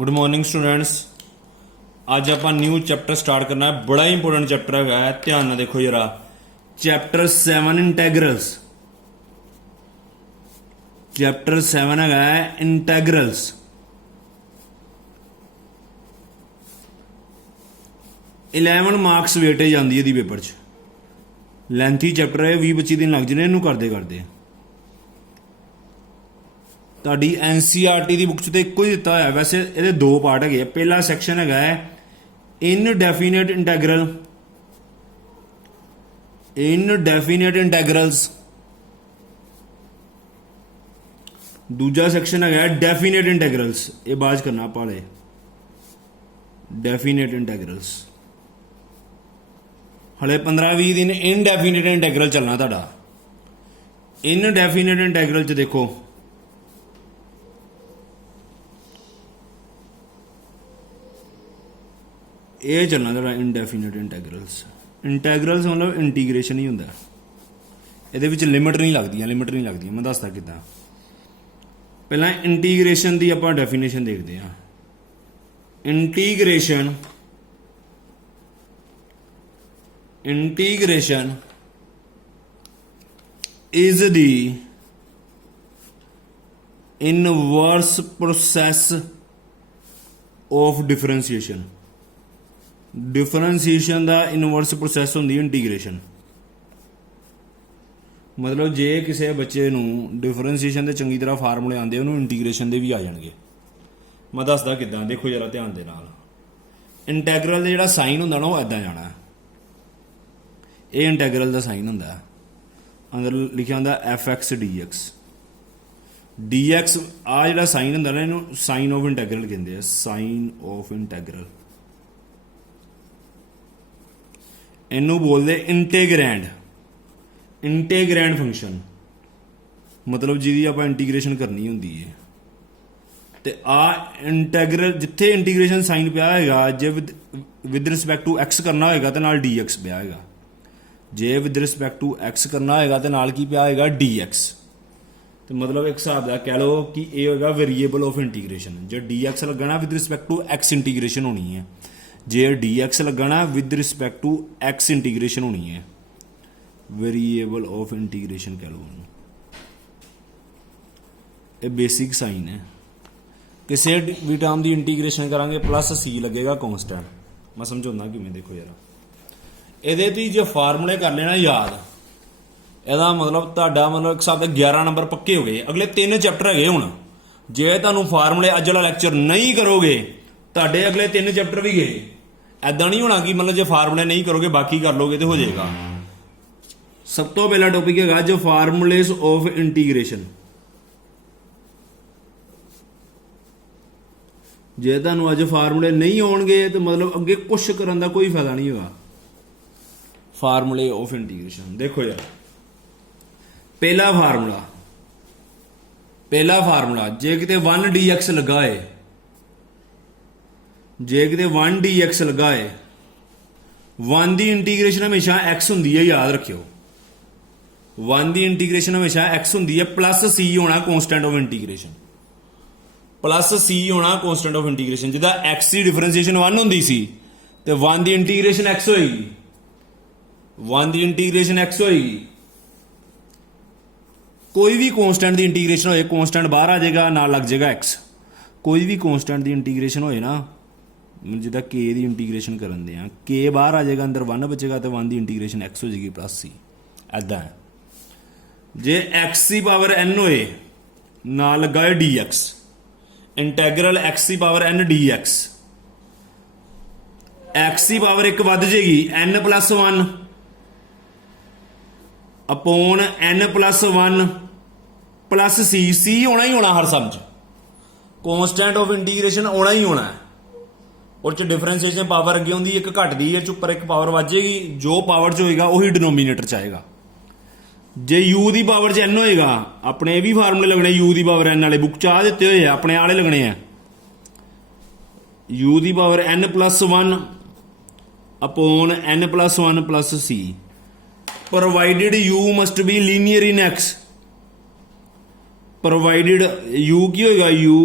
Good morning students. आज आप new chapter start करना है। बड़ा ही इंपॉर्टेंट चैप्टर है, ध्यान ना देखो जरा। Chapter 7 integrals. चैप्टर 7 है इंटेग्रल्स। इलेवन मार्क्स वेटेज आती है पेपर च। लेंथी चैप्टर है, 20-25 दिन लग जाने इनू करते करते। ਤੁਹਾਡੀ NCERT ਦੀ बुक 'ਚ तो ਇੱਕੋ ਹੀ ਦਿੱਤਾ ਹੋਇਆ। वैसे ਇਹਦੇ दो पार्ट है। पहला सैक्शन है इनडेफिनेट इंटैगरल, इनडेफिनेट इंटैगरल्स। दूजा सैक्शन है डेफिनेट इंटैगरल्स। ये बात करना पाले डेफिनेट इंटैगरल्स। हले 15-20 दिन इनडेफिनेट इंटैगरल चलना ਤੁਹਾਡਾ। इनडेफिनेट इंटैगरल च देखो ये चलना थोड़ा इनडेफिनेट इंटैगरल्स। इंटैगरल्स मतलब इंटीग्रेशन ही होंगे। ये लिमिट नहीं लगती मैं दसदा किदा। पहला इंटीग्रेशन की आप डेफिनेशन देखते हैं। Integration is the inverse process of differentiation. Differentiation का इनवर्स प्रोसैस होंगी इंटीग्रेशन। मतलब जे किसी बच्चे डिफरेंशिएशन के चंगी तरह फार्मूले आते उन्होंने इंटीग्रेशन के भी आ जाएंगे। मैं दसदा किदा, देखो जरा ध्यान दे नाल। इंटैगरल का जो साइन होंगे ना वो इदा जाना है। ये इंटैगरल का साइन होंगे, अंदर लिखा होंगे FX DX। DX आ जो साइन होंगे ना इनू साइन ऑफ इंटैगरल कहते हैं। साइन ऑफ इंटैगरल इनू बोलते इंटेग्रैंड। इंटेग्रैंड फंक्शन मतलब जिहदी आपां इंटीग्रेशन करनी होंदी है। ते आ इंटैगरल जिथे इंटीग्रेशन साइन पिया होएगा, जे विद रिस्पैक्ट टू एक्स करना होएगा तो नाल DX पिया होएगा। जे विद रिस्पैक्ट टू एक्स करना होएगा तो नाल की पिया होएगा DX। तो मतलब एक हिसाब का कह लो कि ये होएगा वेरीएबल ऑफ इंटीग्रेशन। जो DX लगना with respect to x integration होनी है। जे DX लगना with respect to x integration होनी है। वेरीएबल ऑफ इंटीग्रेशन कह लो। ये बेसिक साइन है। किसी भी टर्म की इंटीग्रेशन करांगे प्लस C लगेगा कॉन्स्टेंट। मैं समझाऊंगा किमें, देखो यार। ये जो फार्मूले कर लेना याद, यदा मतलब ਤੁਹਾਡਾ मतलब एक हिसाब से 11 नंबर पक्के हो गए। अगले 3 चैप्टर है हुण। जे तुहानू फार्मूले अज वाला लैक्चर नहीं करोगे ਤੁਹਾਡੇ अगले 3 चैप्टर भी गए। ऐदा नहीं होना कि मतलब जो फार्मूले नहीं करोगे बाकी कर लोगे तो हो जाएगा। सब तो पहला टॉपिक है जो फार्मूलेस ऑफ इंटीग्रेशन। जे तुहानू अज फार्मूले नहीं आउणगे तो मतलब अगे कुछ करन दा कोई फायदा नहीं होगा। फार्मूले ऑफ इंटीग्रेशन देखो यार। पहला फार्मूला जे किते 1DX लगा है, जे किते 1DX लगा है, 1 की इंटीग्रेशन हमेशा x होंगी है, याद रखियो। 1 की इंटीग्रेशन हमेशा x होंगी है। प्लस C होना constant of integration. Plus C होना कॉन्स्टेंट ऑफ इंटीग्रेशन। जिदा x की डिफरेंशिएशन 1 होंगी सी तो 1 की इंटीग्रेशन x होएगी। 1 की इंटीग्रेशन x होएगी। कोई भी कॉन्स्टेंट की इंटीग्रेशन होए, कॉन्स्टेंट बाहर आ जाएगा, ना लग जाएगा x। कोई भी कॉन्स्टेंट की इंटीग्रेशन होए ना, जिदा K की इंटीग्रेशन करन दे K बाहर आ जाएगा, अंदर 1 बचेगा तो 1 की इंटीग्रेशन x हो जाएगी प्लस C। ऐदा है। जे x की पावर n होए ना लगा है DX, इंटैगरल x की पावर n DX। x की पावर 1 वध जाएगी n+1 upon n+1 plus C होना ही होना हर समझ। कॉन्स्टेंट ऑफ इंटीग्रेशन होना ही होना है। और डिफरेंशिएशन पावर अगे होंगी एक घटती है, उपर एक पावर वध जाएगी। जो पावर च होएगा वही डिनोमीनेटर च आएगा। जे U की पावर च n होएगा, अपने भी फार्मूले लगने U की पावर n वाले बुक च आ दिते हुए अपने आले लगने हैं। U की power n+1 upon n+1 plus C provided U must be linear in X। Provided u की होएगा u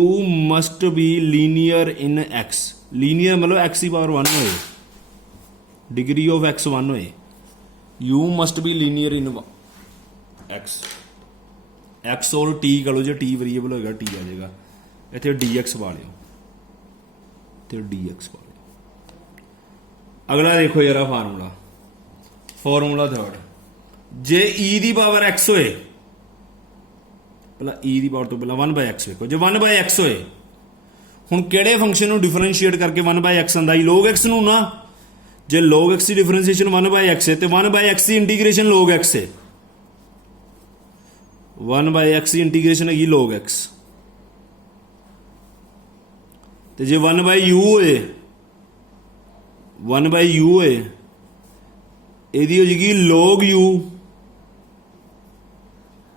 must be linear in x, linear मतलब x की पावर 1 होए, डिग्री ऑफ x 1 होए, u must be linear in x, x और t कह लो, जो t variable होएगा t आ जाएगा, इतने dx पा लियो, इतने dx पा लियो। अगला देखो यार formula, formula third, J e the power x होए, पहला e दी पावर तो पहला 1/x देखो, जो 1/x होए, हुण किहड़े फंक्शन नूं डिफरेंशिएट करके 1/x आंदा, log x नूं ना, जे log x की डिफरेंशिएशन 1/x है तो 1/x की इंटीग्रेशन log x है, 1/x की इंटीग्रेशन है log x, तो जे 1/u होए, 1/u होए, ਇਹਦੀ ਹੋ ਜਾਏਗੀ log u,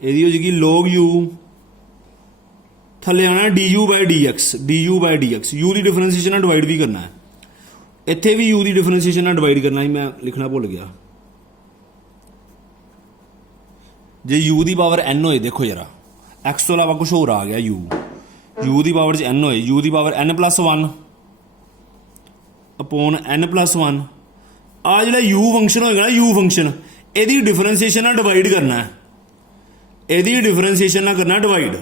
ਇਹਦੀ ਹੋ ਜਾਏਗੀ log u, ਥੱਲੇ ਆਣਾ du/dx, du/dx, u ਦੀ ਡਿਫਰੈਂਸ਼ੀਏਸ਼ਨ ਨਾਲ ਡਿਵਾਈਡ ਵੀ ਕਰਨਾ ਹੈ, ਇੱਥੇ ਵੀ u ਦੀ ਡਿਫਰੈਂਸ਼ੀਏਸ਼ਨ ਨਾਲ ਡਿਵਾਈਡ ਕਰਨਾ ਹੀ ਮੈਂ ਲਿਖਣਾ ਭੁੱਲ ਗਿਆ। ਜੇ u ਦੀ ਪਾਵਰ n ਹੋਏ, ਦੇਖੋ ਜਰਾ x ਤੋਂ ਇਲਾਵਾ ਕੁਝ ਹੋਰ ਆ ਗਿਆ, u ਦੀ ਪਾਵਰ 'ਚ n ਹੋਏ, u ਦੀ ਪਾਵਰ n+1 ਅਪੋਨ n+1, ਆ ਜਿਹੜਾ u ਫੰਕਸ਼ਨ ਹੋਏਗਾ ਨਾ, u ਫੰਕਸ਼ਨ, ਇਹਦੀ ਡਿਫਰੈਂਸ਼ੀਏਸ਼ਨ ਨਾਲ ਡਿਵਾਈਡ ਕਰਨਾ ਹੈ, ਇਹਦੀ ਡਿਫਰੈਂਸ਼ੀਏਸ਼ਨ ਨਾਲ ਕਰਨਾ ਡਿਵਾਈਡ,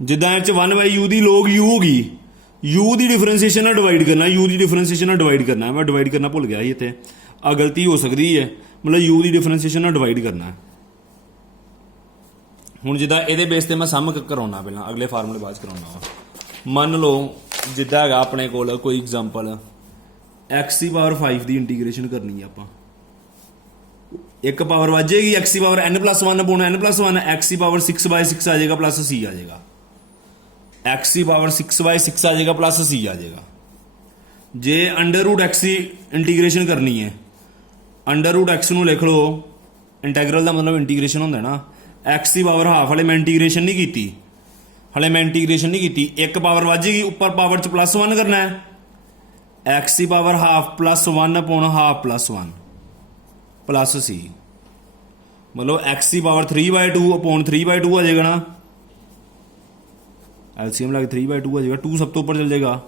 ਜਿੱਦਾਂ ਇਹ 'ਚ 1/u ਦੀ log u ਹੋ ਗਈ, u ਦੀ ਡਿਫਰੈਂਸ਼ੀਏਸ਼ਨ ਨਾਲ ਡਿਵਾਈਡ ਕਰਨਾ, u ਦੀ ਡਿਫਰੈਂਸ਼ੀਏਸ਼ਨ ਨਾਲ ਡਿਵਾਈਡ ਕਰਨਾ, ਮੈਂ ਡਿਵਾਈਡ ਕਰਨਾ ਭੁੱਲ ਗਿਆ ਸੀ ਇੱਥੇ, ਆ ਗਲਤੀ ਹੋ ਸਕਦੀ ਹੈ, ਮਤਲਬ u ਦੀ ਡਿਫਰੈਂਸ਼ੀਏਸ਼ਨ ਨਾਲ ਡਿਵਾਈਡ ਕਰਨਾ। ਹੁਣ ਜਿੱਦਾਂ ਇਹਦੇ ਬੇਸ ਤੇ ਮੈਂ ਸਮ ਕਰਾਉਣਾ, ਪਹਿਲਾਂ ਅਗਲੇ ਫਾਰਮੂਲੇ ਬਾਅਦ 'ਚ ਕਰਾਉਣਾ ਵਾ। ਮੰਨ ਲਓ ਜਿੱਦਾਂ ਹੈਗਾ ਆਪਣੇ ਕੋਲ ਕੋਈ ਐਗਜ਼ਾਮਪਲ, x ਦੀ ਪਾਵਰ 5 ਦੀ ਇੰਟੀਗ੍ਰੇਸ਼ਨ ਕਰਨੀ ਹੈ ਆਪਾਂ, ਇੱਕ ਪਾਵਰ ਵੱਜ ਜਾਏਗੀ, x ਦੀ power n+1 upon n+1, x ਦੀ ਪਾਵਰ 6/6 ਆ ਜਾਏਗਾ ਪਲੱਸ c ਆ ਜਾਏਗਾ, x ਦੀ ਪਾਵਰ 6/6 ਆ ਜਾਏਗਾ ਪਲੱਸ c ਆ ਜਾਏਗਾ। ਜੇ √x ਦੀ ਇੰਟੀਗ੍ਰੇਸ਼ਨ ਕਰਨੀ ਹੈ, √x ਨੂੰ ਲਿਖ ਲਓ, ਇੰਟੈਗਰਲ ਦਾ ਮਤਲਬ ਇੰਟੀਗ੍ਰੇਸ਼ਨ ਹੁੰਦਾ ਨਾ, x ਦੀ ਪਾਵਰ ਹਾਫ, ਹਲੇ ਮੈਂ ਇੰਟੀਗ੍ਰੇਸ਼ਨ ਨਹੀਂ ਕੀਤੀ, ਹਲੇ ਮੈਂ ਇੰਟੀਗ੍ਰੇਸ਼ਨ ਨਹੀਂ ਕੀਤੀ, ਇੱਕ ਪਾਵਰ ਵੱਜ ਗਈ, ਉੱਪਰ ਪਾਵਰ 'ਚ +1 ਕਰਨਾ ਹੈ, x ਦੀ power half +1 upon half +1 plus c, ਮਤਲਬ x ਦੀ ਪਾਵਰ 3/2 ਅਪੋਨ 3/2 ਆ ਜਾਏਗਾ ਨਾ, ਐਲਸੀਐਮ ਲਾ ਕੇ 3/2 ਆ ਜਾਏਗਾ, 2 ਸਭ ਤੋਂ ਉੱਪਰ ਚਲ ਜਾਏਗਾ,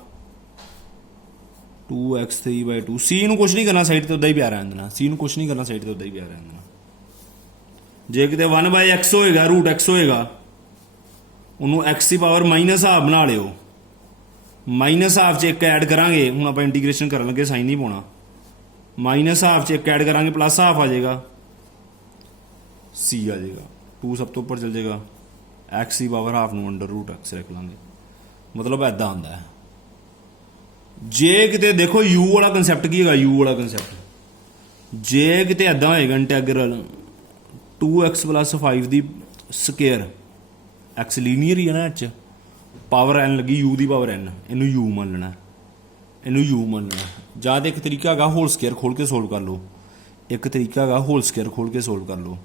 2x 3/2, c ਨੂੰ ਕੁਛ ਨਹੀਂ ਕਰਨਾ, ਸਾਈਡ ਤੇ ਉੱਦਾਂ ਹੀ ਪਿਆ ਰਹਿਣ ਦੇਣਾ, c ਨੂੰ ਕੁਛ ਨਹੀਂ ਕਰਨਾ, ਸਾਈਡ ਤੇ ਉੱਦਾਂ ਹੀ ਪਿਆ ਰਹਿਣ ਦੇਣਾ। ਜੇ ਕਿਤੇ 1/x ਹੋਏਗਾ, √x ਹੋਏਗਾ, ਉਹਨੂੰ x ਦੀ ਪਾਵਰ -ਹਾਫ ਬਣਾ ਲਿਓ, -ਹਾਫ 'ਚ ਇੱਕ ਐਡ ਕਰਾਂਗੇ, ਹੁਣ ਆਪਾਂ ਇੰਟੀਗ੍ਰੇਸ਼ਨ ਕਰਨ ਲੱਗੇ ਸਾਈਨ ਨਹੀਂ ਪਾਉਣਾ, -ਹਾਫ 'ਚ ਇੱਕ ਐਡ ਕਰਾਂਗੇ +ਹਾਫ ਆ ਜਾਏਗਾ, c ਆ ਜਾਏਗਾ, 2 ਸਭ ਤੋਂ ਉੱਪਰ ਚਲ ਜਾਏਗਾ, x ਦੀ ਪਾਵਰ ਹਾਫ ਨੂੰ √x ਰੱਖ ਲਾਂਗੇ, ਮਤਲਬ ਐਦਾਂ ਹੁੰਦਾ ਹੈ। ਜੇ ਕਿਤੇ ਦੇਖੋ u ਵਾਲਾ ਕੰਸੈਪਟ ਕੀ ਹੈਗਾ, u ਵਾਲਾ ਕੰਸੈਪਟ, ਜੇ ਕਿਤੇ ਐਦਾਂ ਹੋਏਗਾ ਇੰਟੈਗਰਲ 2x + 5 ਦੀ ਸਕੁਅਰ, x ਲੀਨੀਅਰ ਹੀ ਹੈ ਨਾ, ਇਹ 'ਚ ਪਾਵਰ n ਲੱਗੀ, u ਦੀ ਪਾਵਰ n, ਇਹਨੂੰ u ਮੰਨ ਲੈਣਾ, ਇਹਨੂੰ u ਮੰਨ ਲੈਣਾ। ਜਾਂ ਤਾਂ ਇੱਕ ਤਰੀਕਾ ਹੈਗਾ ਹੋਲ ਸਕੁਅਰ ਖੋਲ ਕੇ ਸੋਲਵ ਕਰ ਲਓ, ਇੱਕ ਤਰੀਕਾ ਹੈਗਾ ਹੋਲ ਸਕੁਅਰ ਖੋਲ ਕੇ ਸੋਲਵ ਕਰ ਲਓ।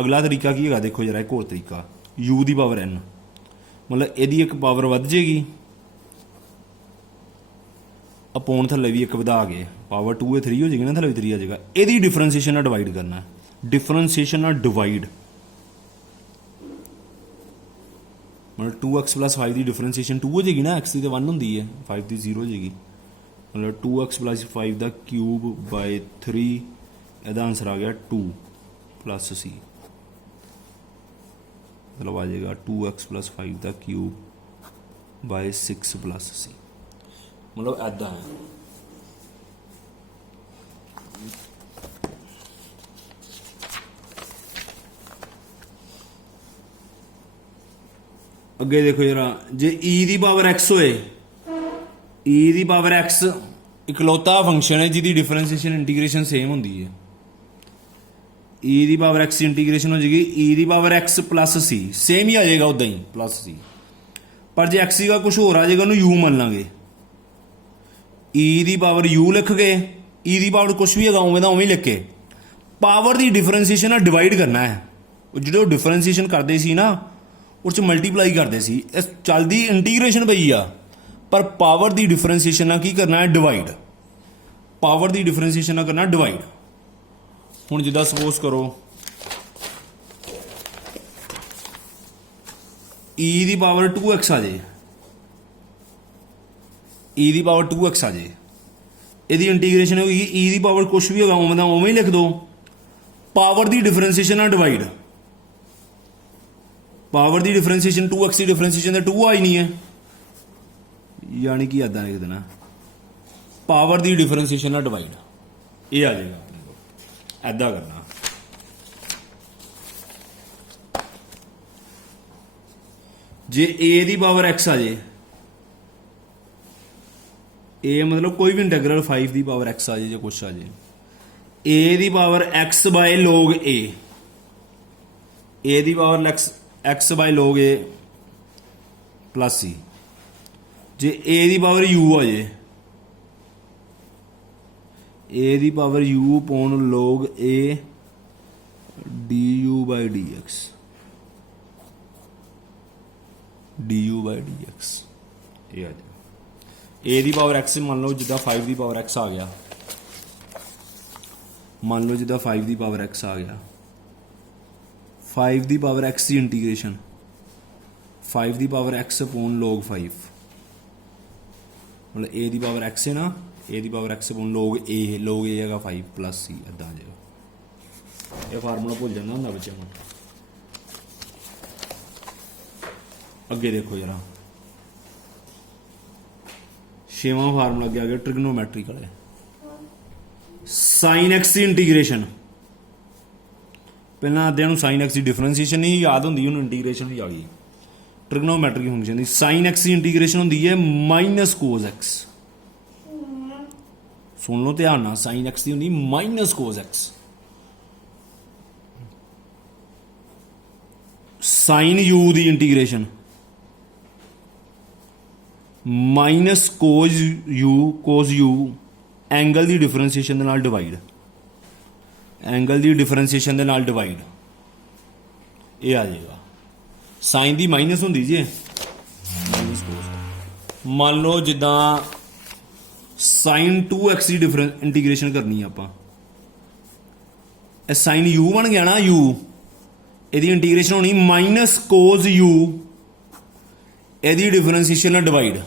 ਅਗਲਾ ਤਰੀਕਾ ਕੀ ਹੈਗਾ, ਦੇਖੋ ਜਰਾ ਇੱਕ ਹੋਰ ਤਰੀਕਾ, u ਦੀ ਪਾਵਰ n, ਮਤਲਬ ਇਹਦੀ ਇੱਕ ਪਾਵਰ ਵੱਧ ਜਾਏਗੀ, ਅਪੋਨ ਥੱਲੇ ਵੀ ਇੱਕ ਵਧਾ ਕੇ, ਪਾਵਰ 2 ਇਹ 3 ਹੋ ਜਾਏਗੀ ਨਾ, ਥੱਲੇ ਵੀ 3 ਆ ਜਾਏਗਾ, ਇਹਦੀ ਡਿਫਰੈਂਸ਼ੀਏਸ਼ਨ ਨਾਲ ਡਿਵਾਈਡ ਕਰਨਾ, ਡਿਫਰੈਂਸ਼ੀਏਸ਼ਨ ਨਾਲ ਡਿਵਾਈਡ, मतलब 2x + 5 की डिफरेंशिएशन 2 हो जाएगी ना, x की तो 1 होंगी है, 5 की 0 हो जाएगी, मतलब 2x + 5 का क्यूब बाय 3, ਇਹਦਾ आंसर आ गया 2 + c, मतलब आ जाएगा 2x + 5 का क्यूब बाय 6 + c, मतलब ऐदा है। ਅੱਗੇ ਦੇਖੋ ਜਰਾ, ਜੇ e ਦੀ ਪਾਵਰ x ਹੋਏ, e ਦੀ ਪਾਵਰ x ਇਕਲੌਤਾ ਫੰਕਸ਼ਨ ਹੈ ਜਿਹਦੀ ਡਿਫਰੈਂਸ਼ੀਏਸ਼ਨ ਇੰਟੀਗ੍ਰੇਸ਼ਨ ਸੇਮ ਹੁੰਦੀ ਹੈ, e ਦੀ ਪਾਵਰ x ਇੰਟੀਗ੍ਰੇਸ਼ਨ ਹੋ ਜਾਏਗੀ e ਦੀ ਪਾਵਰ x + c, ਸੇਮ ਹੀ ਆ ਜਾਏਗਾ ਉੱਦਾਂ ਹੀ +c, ਪਰ ਜੇ x ਦਾ ਕੁਝ ਹੋਰ ਆ ਜਾਏਗਾ ਉਹਨੂੰ u ਮੰਨ ਲਾਂਗੇ, e ਦੀ ਪਾਵਰ u ਲਿਖ ਕੇ, e ਦੀ ਪਾਵਰ ਕੁਝ ਵੀ ਹੈਗਾ ਉਵੇਂ ਦਾ ਉਵੇਂ ਹੀ ਲਿਖ ਕੇ, ਪਾਵਰ ਦੀ ਡਿਫਰੈਂਸ਼ੀਏਸ਼ਨ ਨਾਲ ਡਿਵਾਈਡ ਕਰਨਾ ਹੈ, ਉਹ ਜਿਹੜੇ ਡਿਫਰੈਂਸ਼ੀਏਸ਼ਨ ਕਰਦੇ ਸੀ ਨਾ ਉਹ 'ਚ ਮਲਟੀਪਲਾਈ ਕਰਦੇ ਸੀ, ਇਸ ਚੱਲਦੀ ਇੰਟੀਗ੍ਰੇਸ਼ਨ ਪਈ ਆ, ਪਰ ਪਾਵਰ ਦੀ ਡਿਫਰੈਂਸ਼ੀਏਸ਼ਨ ਨਾਲ ਕੀ ਕਰਨਾ ਹੈ, ਡਿਵਾਈਡ, ਪਾਵਰ ਦੀ ਡਿਫਰੈਂਸ਼ੀਏਸ਼ਨ ਨਾਲ ਕਰਨਾ ਡਿਵਾਈਡ। ਹੁਣ ਜਿੱਦਾਂ ਸਪੋਜ਼ ਕਰੋ e ਦੀ ਪਾਵਰ 2x ਆ ਜੇ, e ਦੀ ਪਾਵਰ 2x ਆ ਜੇ, ਇਹਦੀ ਇੰਟੀਗ੍ਰੇਸ਼ਨ ਹੋਗੀ e ਦੀ ਪਾਵਰ ਕੁਛ ਵੀ ਹੋਗਾ ਉਵੇਂ ਦਾ ਉਵੇਂ ਹੀ ਲਿਖ ਦੋ। ਪਾਵਰ ਦੀ ਡਿਫਰੈਂਸ਼ੀਏਸ਼ਨ ਨਾਲ ਡਿਵਾਈਡ, ਪਾਵਰ ਦੀ ਡਿਫਰੈਂਸ਼ੀਏਸ਼ਨ 2x ਦੀ ਡਿਫਰੈਂਸ਼ੀਏਸ਼ਨ ਤੇ 2 ਆਈ ਨਹੀਂ ਹੈ, ਯਾਨੀ ਕਿ ਇਦਾਂ ਲਿਖ ਦੇਣਾ ਪਾਵਰ ਦੀ ਡਿਫਰੈਂਸ਼ੀਏਸ਼ਨ ਨਾਲ ਡਿਵਾਈਡ, ਇਹ ਆ ਜਾਏਗਾ ਆਪਣੇ ਕੋਲ। ਇਦਾਂ ਕਰਨਾ। ਜੇ a ਦੀ ਪਾਵਰ x ਆ ਜੇ, a मतलब कोई भी इंटीग्रल 5 ਦੀ ਪਾਵਰ x ਆ ਜੇ ਜਾਂ ਕੁਛ ਆ ਜੇ, a ਦੀ power x by log a, a ਦੀ power x by log a plus c। ਜੇ a ਦੀ ਪਾਵਰ u ਆ ਜੇ, a ਦੀ ਪਾਵਰ u ਪੌਨ log a du by dx, du by dx, ਇਹ ਆ ਜਾ। a ਦੀ ਪਾਵਰ x ਮੰਨ ਲਓ ਜਿੱਦਾਂ 5 ਦੀ ਪਾਵਰ x ਆ ਗਿਆ, ਮੰਨ ਲਓ ਜਿੱਦਾਂ 5 ਦੀ ਪਾਵਰ x ਆ ਗਿਆ, 5 ਦੀ ਪਾਵਰ x ਦੀ ਇੰਟੀਗ੍ਰੇਸ਼ਨ 5 ਦੀ ਪਾਵਰ x ਅਪੋਨ log 5, ਮਤਲਬ a ਦੀ ਪਾਵਰ x ਹੈ ਨਾ, a ਦੀ power x upon log a ਹੈਗਾ 5 ਪਲੱਸ c, ਇੱਦਾਂ ਜਾਏਗਾ। ਇਹ ਫਾਰਮੂਲਾ ਭੁੱਲ ਜਾਂਦਾ ਹੁੰਦਾ ਬੱਚਿਆਂ ਨੂੰ। ਅੱਗੇ ਦੇਖੋ ਜਰਾ, 6ਵਾਂ ਫਾਰਮੂਲਾ ਅੱਗੇ ਆ ਗਿਆ ਟ੍ਰਿਗਨੋਮੈਟ੍ਰਿਕ ਵਾਲੇ। ਸਾਈਨ x ਦੀ ਇੰਟੀਗ੍ਰੇਸ਼ਨ, ਪਹਿਲਾਂ ਅੱਧਿਆਂ ਨੂੰ ਸਾਈਨ x ਦੀ ਡਿਫਰੈਂਸ਼ੀਏਸ਼ਨ ਨਹੀਂ ਯਾਦ ਹੁੰਦੀ, ਉਹਨੂੰ ਇੰਟੀਗ੍ਰੇਸ਼ਨ ਵੀ ਆ ਗਈ। ਟ੍ਰਿਗਨੋਮੈਟ੍ਰਿਕ ਫੰਕਸ਼ਨ ਦੀ ਸਾਈਨ x ਦੀ ਇੰਟੀਗ੍ਰੇਸ਼ਨ ਹੁੰਦੀ ਹੈ ਮਾਈਨਸ ਕੋਸ x। ਸੁਣ ਲਓ ਧਿਆਨ ਨਾਲ, ਸਾਈਨ x ਦੀ ਹੁੰਦੀ ਮਾਈਨਸ ਕੋਸ x। ਸਾਈਨ u ਦੀ ਇੰਟੀਗ੍ਰੇਸ਼ਨ ਮਾਈਨਸ ਕੋਸ u ਐਂਗਲ ਦੀ ਡਿਫਰੈਂਸ਼ੀਏਸ਼ਨ ਦੇ ਨਾਲ ਡਿਵਾਈਡ, ਐਂਗਲ ਦੀ ਡਿਫਰੈਂਸ਼ੀਏਸ਼ਨ ਦੇ ਨਾਲ ਡਿਵਾਈਡ, ਇਹ ਆ ਜਾਏਗਾ। ਸਾਈਨ ਦੀ ਮਾਈਨਸ ਹੁੰਦੀ ਜੀ, ਮਾਈਨਸ ਕੋਸ। ਮੰਨ ਲਓ ਜਿੱਦਾਂ ਸਾਈਨ 2x ਦੀ ਇੰਟੀਗ੍ਰੇਸ਼ਨ ਕਰਨੀ ਆਪਾਂ, ਇਹ ਸਾਈਨ u ਬਣ ਗਿਆ ਨਾ, u, ਇਹਦੀ ਇੰਟੀਗ੍ਰੇਸ਼ਨ ਹੋਣੀ ਮਾਈਨਸ ਕੋਸ u, ਇਹਦੀ ਡਿਫਰੈਂਸ਼ੀਏਸ਼ਨ ਨਾਲ ਡਿਵਾਈਡ।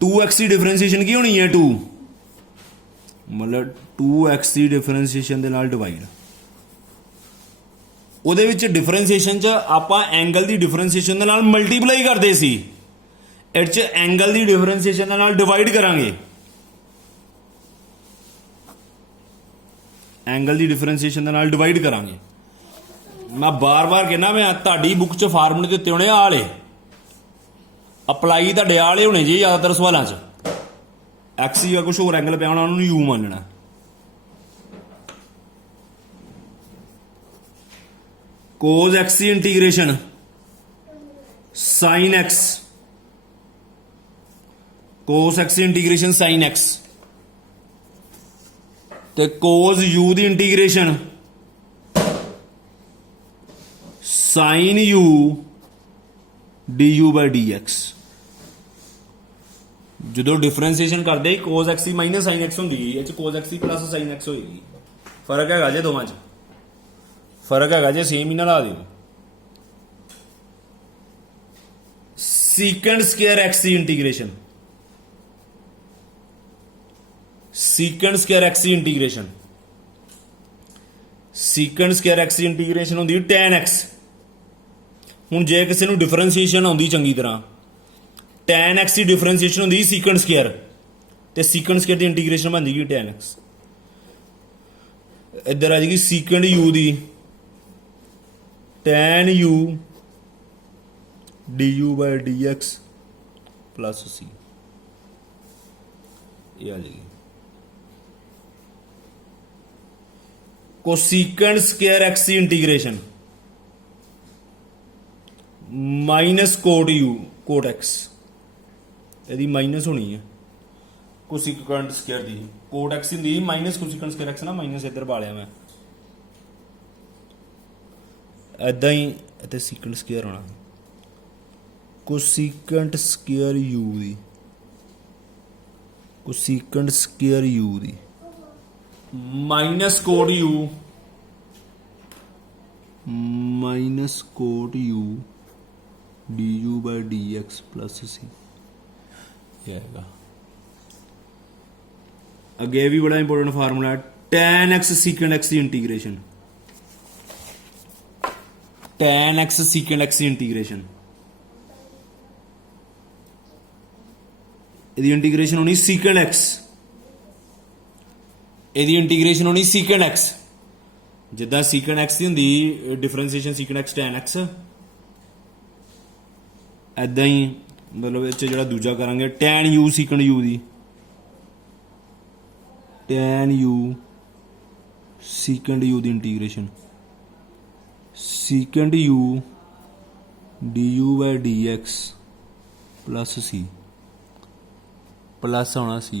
2x ਦੀ ਡਿਫਰੈਂਸ਼ੀਏਸ਼ਨ ਕੀ ਹੋਣੀ ਹੈ 2, ਮਤਲਬ 2x ਦੀ ਡਿਫਰੈਂਸ਼ੀਏਸ਼ਨ ਦੇ ਨਾਲ ਡਿਵਾਈਡ। ਉਹਦੇ ਵਿੱਚ ਡਿਫਰੈਂਸ਼ੀਏਸ਼ਨ 'ਚ ਆਪਾਂ ਐਂਗਲ ਦੀ ਡਿਫਰੈਂਸ਼ੀਏਸ਼ਨ ਦੇ ਨਾਲ ਮਲਟੀਪਲਾਈ ਕਰਦੇ ਸੀ, ਇਹ 'ਚ ਐਂਗਲ ਦੀ ਡਿਫਰੈਂਸ਼ੀਏਸ਼ਨ ਦੇ ਨਾਲ ਡਿਵਾਈਡ ਕਰਾਂਗੇ। ਐਂਗਲ ਦੀ ਡਿਫਰੈਂਸ਼ੀਏਸ਼ਨ ਦੇ ਨਾਲ ਡਿਵਾਈਡ ਕਰਾਂਗੇ। ਮੈਂ ਬਾਰ-ਬਾਰ ਕਹਿੰਦਾ, ਮੈਂ ਤੁਹਾਡੀ ਬੁੱਕ 'ਚ ਫਾਰਮੂਲੇ ਦਿੱਤੇ ਹੋਣੇ ਆਹ ਵਾਲੇ, ਅਪਲਾਈ ਤੁਹਾਡੇ ਵਾਲੇ ਹੋਣੇ ਜੀ ਜ਼ਿਆਦਾਤਰ ਸਵਾਲਾਂ 'ਚ। x ਜਾਂ ਕੁਛ ਹੋਰ ਐਂਗਲ ਪਿਆ ਹੋਣਾ, ਉਹਨੂੰ u ਮੰਨਣਾ। ਕੋਸ x ਦੀ ਇੰਟੀਗ੍ਰੇਸ਼ਨ ਸਾਈਨ x, ਕੋਸ x ਦੀ ਇੰਟੀਗ੍ਰੇਸ਼ਨ ਸਾਈਨ x, ਤੇ ਕੋਸ u the integration sign u du by dx। ਜਦੋਂ ਡਿਫਰੈਂਸ਼ੀਏਸ਼ਨ ਕਰਦੇ ਕੋਸ x ਦੀ ਮਾਈਨਸ ਸਾਈਨ x ਹੁੰਦੀ, ਇਹ ਚ ਕੋਸ x ਦੀ ਪਲੱਸ ਸਾਈਨ x ਹੋਏਗੀ। ਫਰਕ ਹੈਗਾ ਜੇ ਦੋਵਾਂ 'ਚ, ਫਰਕ ਹੈਗਾ ਜੇ, ਸੇਮ ਹੀ ਨਾ ਲਾ ਦਿਓ। ਸੀਕੈਂਟ ਸਕੁਅਰ x ਦੀ ਇੰਟੀਗ੍ਰੇਸ਼ਨ, ਸੀਕੈਂਟ ਸਕੁਅਰ x ਦੀ ਇੰਟੀਗ੍ਰੇਸ਼ਨ, ਸੀਕੈਂਟ ਸਕੁਅਰ x ਦੀ ਇੰਟੀਗ੍ਰੇਸ਼ਨ ਹੁੰਦੀ tan x। ਹੁਣ ਜੇ ਕਿਸੇ ਨੂੰ ਡਿਫਰੈਂਸ਼ੀਏਸ਼ਨ ਆਉਂਦੀ ਚੰਗੀ ਤਰ੍ਹਾਂ, tan x ਦੀ ਡਿਫਰੈਂਸ਼ੀਏਸ਼ਨ ਹੁੰਦੀ ਸੀਕੈਂਟ ਸਕੁਅਰ, ਤੇ ਸੀਕੈਂਟ ਸਕੁਅਰ ਦੀ ਇੰਟੀਗ੍ਰੇਸ਼ਨ ਬਣ ਜਾਏਗੀ tan x। ਇੱਧਰ ਆ ਜਾਏਗੀ ਸੀਕੈਂਟ u ਦੀ tan u du by dx plus c, ਇਹ ਆ ਜਾਏਗੀ। ਕੋਸੀਕੈਂਟ ਸਕੁਅਰ x ਦੀ ਇੰਟੀਗ੍ਰੇਸ਼ਨ ਮਾਈਨਸ ਕੋਟ u ਕੋਟ x, ਇਹਦੀ ਮਾਈਨਸ ਹੋਣੀ ਹੈ ਕੋਸੀਕੈਂਟ ਸਕੁਅਰ ਦੀ। ਕੋਟ x ਹੁੰਦੀ ਮਾਈਨਸ ਕੋਸੀਕੈਂਟ ਸਕੁਅਰ x ਨਾ, ਮਾਈਨਸ ਇੱਧਰ ਪਾ ਲਿਆ ਮੈਂ, ਐਦਾਂ ਹੀ ਇੱਥੇ ਸੀਕੈਂਟ ਸਕੁਅਰ ਹੋਣਾ। ਕੋਸੀਕੈਂਟ ਸਕੁਅਰ u ਦੀ, ਕੋਸੀਕੈਂਟ ਸਕੁਅਰ u ਦੀ minus cot u, minus cot u d u by d x plus c, ये आएगा। अगे भी बड़ा इंपॉर्टेंट फार्मूला है, tan x secant x की integration, tan x secant x की इंटीग्रेशन, ਇਹਦੀ इंटीग्रेशन होनी secant x, ਇਹਦੀ इंटीग्रेशन होनी secant x, जिद्दां secant x ਦੀ ਹੁੰਦੀ differentiation secant x tan x, ऐदां ही मतलब ਇਹ 'ਚ ਜਿਹੜਾ ਦੂਜਾ ਕਰਾਂਗੇ tan u secant u ਦੀ, tan u secant u ਦੀ integration, secant u du by dx plus c, plus होना c।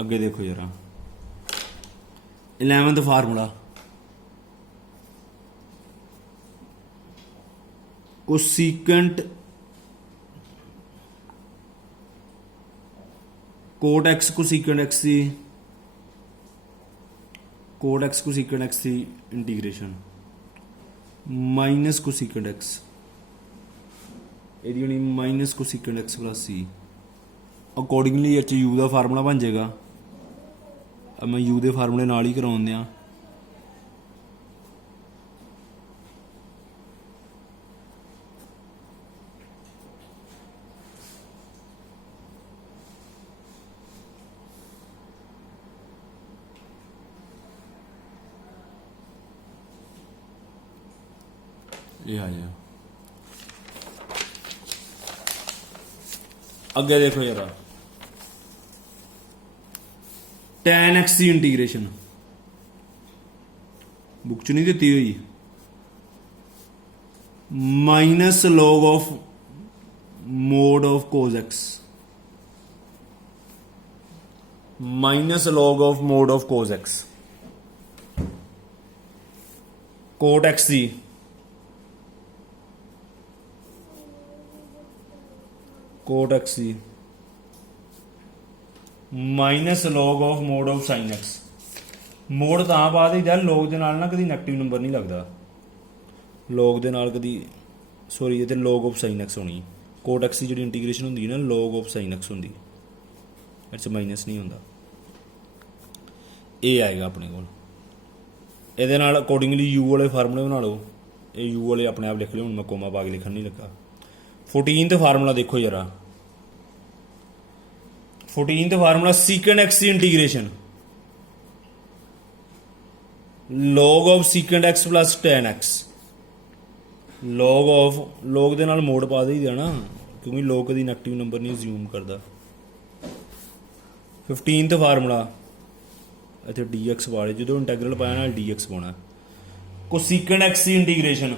अगे देखो जरा 11th formula, cosecant cot x cosecant x की, कोट एक्स कोसेकेंट एक्स की इंटीग्रेशन माइनस कोसेकेंट एक्स, ये होनी minus cosecant x plus c. Accordingly ये u का फार्मूला बन जाएगा। अब मैं यू के फार्मूले नाल ही करवाउण दियां, ये आ जाए। अगे देखो जरा tan x की इंटीग्रेशन बुक च नहीं दी हुई, minus log of mod of cos x, minus log of mod of cos x, cot x की कोट एक्स की minus log of mod of sine x. Mod तां पा दईदा लॉग दे नाल ना कदी नैगेटिव नंबर नहीं लगता, लॉग दे नाल कदी सॉरी ये लॉग ऑफ साइन एक्स होनी, कोट एक्स की जी इंटीग्रेशन होंगी ना लॉग ऑफ साइन एक्स होंगी, इस माइनस नहीं होंदा, ये आएगा अपने को। ये अकॉर्डिंगली यू वाले फार्मूले बना लो, ये यू वाले अपने आप लिख लो, मैं कोमा पा के लिखन नहीं लगा। 14th फार्मूला देखो जरा, 14th फार्मूला secant x की integration log of secant x plus tan x, log of log दे नाल मोड पा दी ना, क्योंकि log कभी नेगेटिव नंबर नहीं अज्यूम करता। 15th फार्मूला इतने dx पा ले, जो इंटैग्रल पाया ना dx पाना, कोसेकेंट x की integration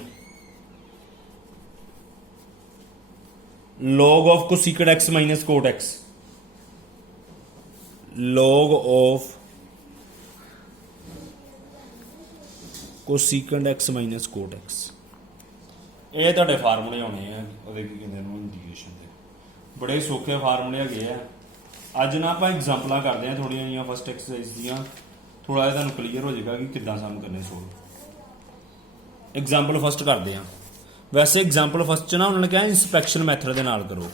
log of cosecant x minus cot x, log of cosecant x minus cot x। ये तुहाडे फार्मूले होने हैं ਉਹਦੇ ਕੀ ਕਹਿੰਦੇ ਨੇ ਇੰਟੀਗ੍ਰੇਸ਼ਨ ਦੇ, बड़े सौखे फार्मूले है। अज ना आप एग्जाम्पल करते हैं थोड़िया जी फस्ट एक्सरसाइज दियाँ, थोड़ा जिहा तुहानूं क्लीयर हो जाएगा कि किद्दां सम करने सोल्व। एग्जाम्पल फस्ट करते हैं। वैसे एग्जाम्पल फस्ट ना उन्होंने कहा इंस्पैक्शन मैथड के नाल करो,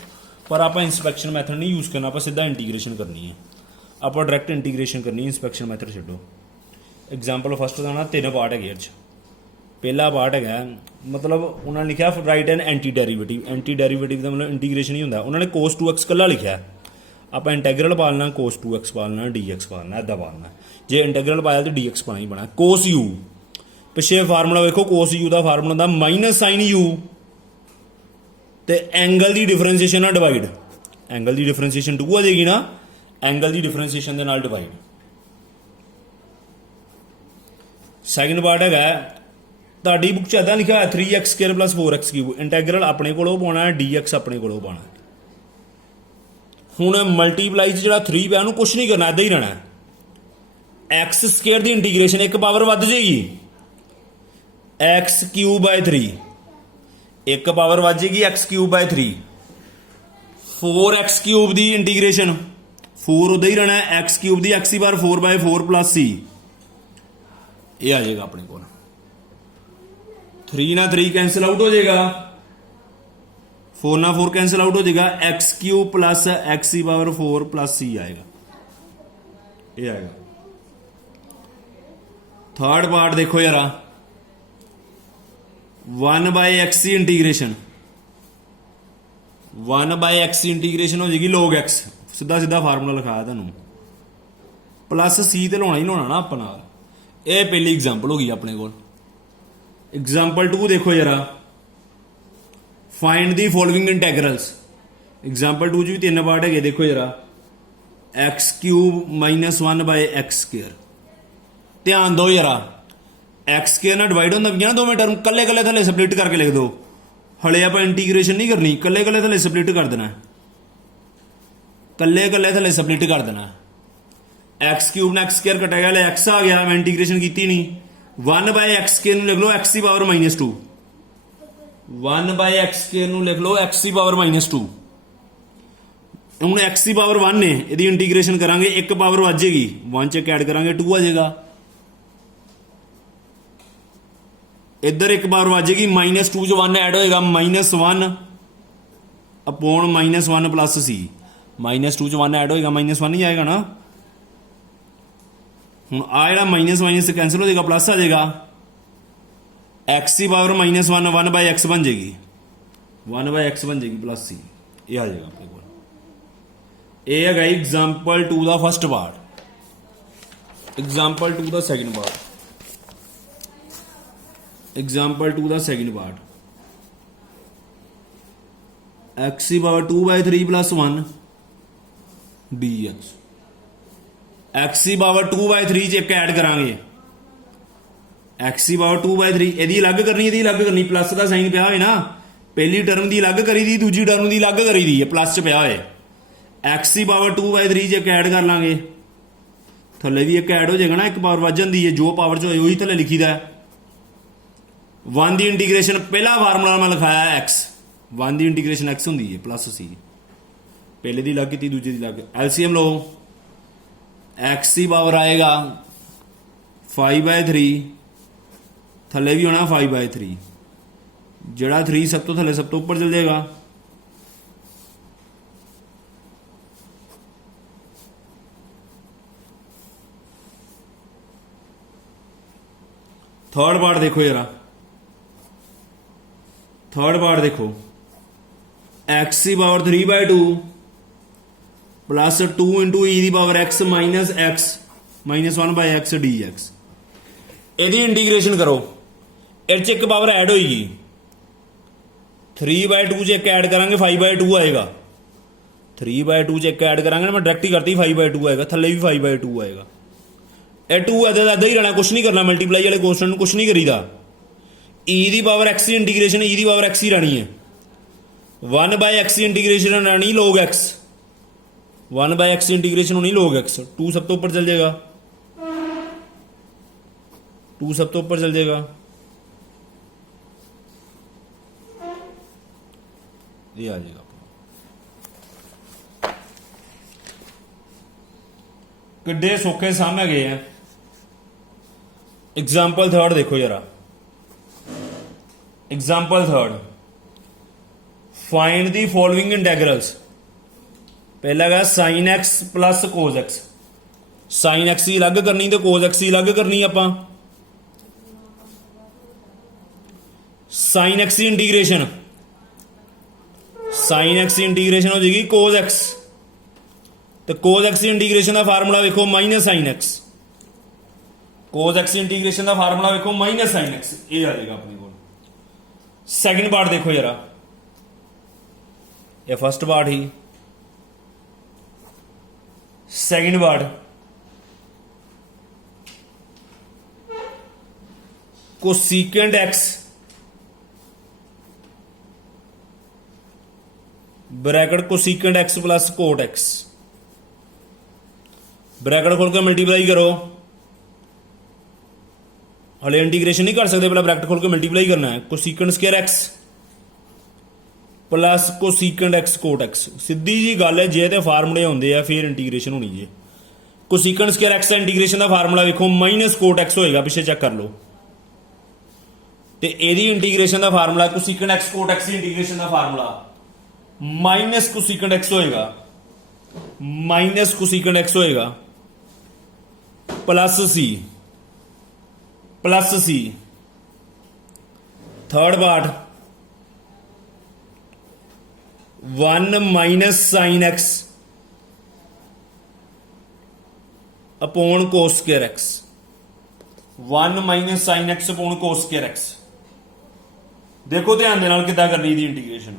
पर आप इंस्पैक्शन मैथड नहीं यूज़ करना, आप सीधा इंटीग्रेशन करनी है, आप डायरैक्ट इंटीग्रेशन करनी है, इंस्पैक्शन मैथड छड्डो। एग्जाम्पल फस्ट का ना 3 पार्ट है। पहला पार्ट है मतलब उन्होंने लिखा right an anti derivative, anti derivative का मतलब इंटीग्रेशन ही होंदा, उन्होंने cos 2x कला लिखा, आप इंटैग्रल पालना cos 2x पालना dx पालना, इदा पालना, जे इंटैग्रल पाया तो dx पाना ही पाना। cos u पिछे फार्मूला वेखो, cos u का फार्मूला होंदा माइनस साइन u ते एंगल की डिफरेंसीएशन ना डिवाइड, एंगल की डिफरेंसीएशन 2 आ जाएगी ना, एंगल की डिफरेंसीएशन के नाल डिवाइड। सैकेंड पार्ट है ताड़ी बुक च इदा लिखा है 3x² + 4x³ इंटैग्रल अपने को पाना है, dx अपने को पाना है। हुण मल्टीप्लाई जो 3 पे उन्होंने कुछ नहीं करना, इदा ही रहना है। x² की इंटीग्रेशन एक पावर वध जाएगी, x³/3 एक पावर वध जाएगी x³/3। 4x³ की इंटीग्रेशन 4 उदा ही रहना है, x³ की x⁴/4 + c, ये आ जाएगा अपने को। 3 ना 3 कैंसिल आउट हो जाएगा, 4 ना 4 कैंसिल आउट हो जाएगा, एक्स क्यूब प्लस एक्स की पावर 4 प्लस सी आएगा, ये आएगा। थर्ड पार्ट देखो यारा, 1/x इंटीग्रेशन, 1/x इंटीग्रेशन हो जाएगी log x, सीधा सीधा फार्मूला लिखाया तुहानू, प्लस सी तो लाना ही लाना ना अपना। ये पहली एग्जाम्पल होगी अपने को। एग्जाम्पल 2 देखो जरा, फाइंड दी फॉलोइंग इंटैग्रल्स। एग्जाम्पल 2 भी 3 पार्ट है, देखो जरा, एक्स क्यूब माइनस 1/x²। ध्यान दो जरा, एक्स स्केयर ना डिवाइड होंदा पिया ना दोवें टर्म, कल्ले कल्ले थले सपलिट करके लिख दो, हले आप इंटीग्रेशन नहीं करनी, कल्ले कल्ले थले सपलिट कर देना, कल्ले कल्ले थले सपलिट कर देना। एक्स क्यूब ने एक्स स्केयर कटा गया, एक्स आ गया, मैं इंटीग्रेशन की नहीं, 1/x² लिख लो एक्स की पावर -2, 1/x² लिख लो एक्स की पावर -2। हूँ एक्स की पावर 1 है, यदि इंटीग्रेशन करांगे एक पावर वज जाएगी, 1 च ऐड करांगे 2 आ जाएगा, इधर एक पावर वज जाएगी, -2 जो 1 ऐड होएगा, -1 अपॉन -1 प्लस सी, -2 जो 1 ऐड होएगा -1 ही आएगा ना। हूँ आ जरा माइनस माइनस से कैंसिल हो जाएगा, प्लस आ जाएगा, एक्स की पावर -1 1/x बन जाएगी, 1/x बन जाएगी प्लस सी, ये आ जाएगा अपने को। ये है एग्जाम्पल 2 का फर्स्ट पार्ट। एग्जाम्पल 2 का सेकंड पार्ट, एग्जाम्पल 2 का सेकंड पार्ट, एक्स की पावर 2/3 प्लस 1 dx, एक्स की पावर 2/3 च एक ऐड करांगे, एक्स की पावर 2/3 यदि अलग करनी, यदि अलग करनी, प्लस का साइन पिया होए ना, पहली टर्म की अलग करी दी, दूजी टर्म की अलग करी दी है, प्लस च पिया होए, एक्स की पावर 2/3 च एक ऐड कर लांगे, थले भी एक ऐड हो जाएगा ना, एक पावर वज जाती है, जो पावर च होए वही थले लिखी दा। 1 की इंटीग्रेशन पहला फार्मूला मैं लिखाया एक्स, 1 की इंटीग्रेशन एक्स होंगी है प्लस सी, पहले की अलग की दूजे की अलग, एलसीएम लो, एक्स की पावर आएगा 5/3, थले भी होना 5/3, जड़ा 3 सब तो थले सब तो ऊपर चल जाएगा, थर्ड पार्ट देखो जरा, थर्ड पार्ट देखो, एक्स की पावर 3/2 प्लस 2 इंटू ई दी power x minus x -1/x dx, यदि इंटीग्रेशन करो, इस एक पावर ऐड होगी, 3/2 च एक ऐड करांगे 5/2 आएगा, 3/2 च एक ऐड करांगे ना, मैं डायरेक्ट ही करती 5/2 आएगा, थले भी 5/2 आएगा, ये 2 अदा ही रहना, कुछ नहीं करना, मल्टीप्लाई वाले कॉन्स्टेंट कुछ नहीं करीदा, ई दी पावर एक्स की इंटीग्रेशन ई दी पावर एक्स ही रहनी है, 1/x इंटीग्रेशन रहनी log x, 1/x इंटीग्रेशन होनी log x, 2 सब तो ऊपर चल जाएगा, 2 सब तो ऊपर चल जाएगा, ये आ जाएगा। किड्डे सौखे सामने गए हैं। एग्जाम्पल थर्ड देखो जरा, example third, find the following integrals. पहला है sine x plus cos x, sine x की अलग करनी तो कोज एक्स की अलग करनी, आप साइन एक्स की इंटीग्रेशन, साइन एक्स की इंटीग्रेशन हो जाएगी कोज एक्स, तो कोज एक्स की इंटीग्रेशन का फार्मूला देखो minus sine x, cos x integration का फार्मूला देखो माइनस साइन एक्स, ये आ जाएगा अपने को। सेकंड पार्ट देखो जरा, ये फर्स्ट पार्ट ही, second part, cosecant x bracket cosecant x plus cot x, bracket खोल के मल्टीप्लाई करो, हले इंटीग्रेशन नहीं कर सकते, पहले ब्रैकेट खोल के मल्टीप्लाई करना है, cosecant square x plus cosecant x cot x, सीधी जी गल है, जे तो फार्मूले होंगे आ फिर इंटीग्रेशन होनी है। कोसेकेंट स्क्वायर एक्स का इंटीग्रेशन का फार्मूला देखो माइनस कोट एक्स होएगा, पिछे चेक कर लो, ਤੇ ਇਹਦੀ ਇੰਟੀਗ੍ਰੇਸ਼ਨ ਦਾ formula cosecant x cot x ਦੀ ਇੰਟੀਗ੍ਰੇਸ਼ਨ ਦਾ ਫਾਰਮੂਲਾ ਮਾਈਨਸ ਕੋਸੈਕੰਡ x ਹੋਏਗਾ, ਮਾਈਨਸ ਕੋਸੈਕੰਡ x ਹੋਏਗਾ plus c third part 1 minus sine x upon cos square x, 1 minus sine x upon cos square x. देखो ध्यान दे नाल किद्दां करनी दी integration.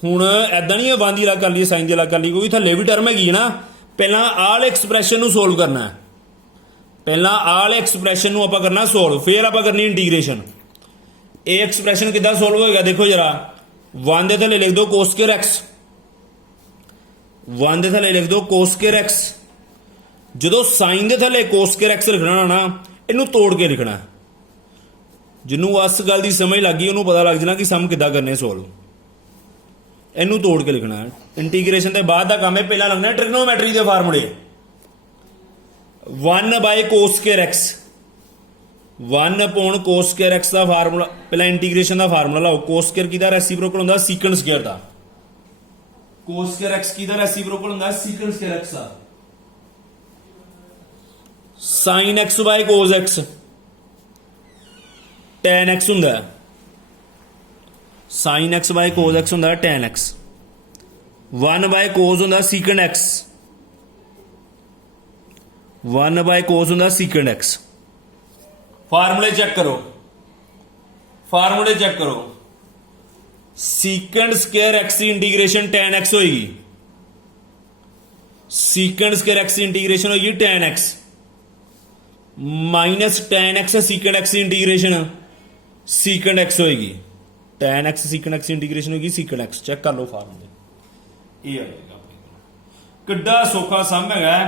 हुण ऐदां नहीं 1 दी अलग कर ली साइन दी अलग कर ली, क्योंकि थल्ले भी टर्म हैगी ना। पहला आल एक्सप्रैशन नूं सोल्व करना है, पहला आल एक्सप्रैशन नूं आपां करना सोल्व, फिर आपां करनी इंटीग्रेशन। ए एक्सप्रैशन किद्दां सोल्व होएगा देखो जरा, 1 दे थल्ले लिख दो कोस स्क्वायर एक्स, 1 दे थल्ले लिख दो कोस स्क्वायर एक्स। जदों साइन दे थल्ले कोस स्क्वायर एक्स लिखना ना, इहनूं तोड़ के लिखना। जिन्हों इस गल की समझ लग गई उन्होंने पता लग जाना कि सम किद्दां करने सोल्व। इनू तोड़ के लिखना है। इंटीग्रेशन के बाद का काम है, पहला लगना ट्रिग्नोमैट्री के फार्मूले 1 by cos square x, 1 upon cos square x का फार्मूला। पहला इंटीग्रेशन का फार्मूला लाओ, कोस स्क्वायर किहदा रेसिप्रोकल होंदा सीकंड स्क्वायर का, कोस स्क्वायर एक्स किहदा रेसिप्रोकल होंदा सीकंड स्क्वायर एक्स का। Sine x by cos x tan x होंदा, sine x by cos x होंदा टैन एक्स, 1 बाय कोस होंदा सीकंड एक्स, 1 बाय कोस होंदा सीकंड एक्स। फार्मूले check करो, फार्मूले चेक करो। सीकंड स्क्वायर एक्स की इंटीग्रेशन टैन एक्स होएगी, सीकंड स्क्वायर एक्स की इंटीग्रेशन होएगी tan x minus tan x secant x की इंटीग्रेशन सीकंड एक्स होएगी, tan x secant x integration होगी सीकंड एक्स। चेक कर लो फार्मूले, ये आएगा। किड्डा सौखा सम है।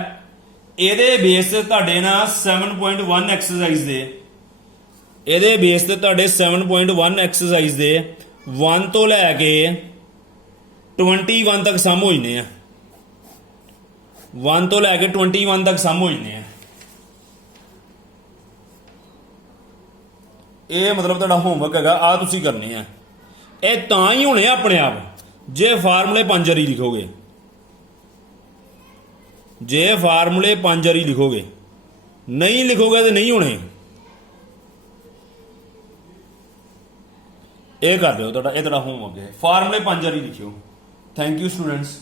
ਇਹਦੇ ਬੇਸ ਤੇ ਤੁਹਾਡੇ ਨਾ 7.1 ਐਕਸਰਸਾਈਜ਼ ਦੇ, ਇਹਦੇ ਬੇਸ ਤੇ ਤੁਹਾਡੇ 7.1 ਐਕਸਰਸਾਈਜ਼ ਦੇ 1 ਤੋਂ ਲੈ ਕੇ 21 ਤੱਕ ਸਮ ਹੋ ਜਾਣੇ ਆ, 1 ਤੋਂ ਲੈ ਕੇ 21 ਤੱਕ ਸਮ ਹੋ ਜਾਣੇ ਆ। ਇਹ ਮਤਲਬ ਤੁਹਾਡਾ ਹੋਮਵਰਕ ਹੈਗਾ, ਆ ਤੁਸੀਂ ਕਰਨੇ ਆ। ਇਹ ਤਾਂ ਹੀ ਹੋਣੇ ਆਪਣੇ ਆਪ ਜੇ ਫਾਰਮੂਲੇ 5 ਵਾਰੀ ਲਿਖੋਗੇ, ਜੇ ਫਾਰਮੂਲੇ 5 ਵਾਰੀ ਲਿਖੋਗੇ, ਨਹੀਂ ਲਿਖੋਗੇ ਤੇ ਨਹੀਂ ਹੋਣੇ। ਇਹ ਕਰ ਦਿਓ, ਤੁਹਾਡਾ ਇਹ ਤੁਹਾਡਾ ਹੋਮਵਰਕ ਹੈ। ਫਾਰਮੂਲੇ 5 ਵਾਰੀ ਲਿਖਿਓ। Thank you students.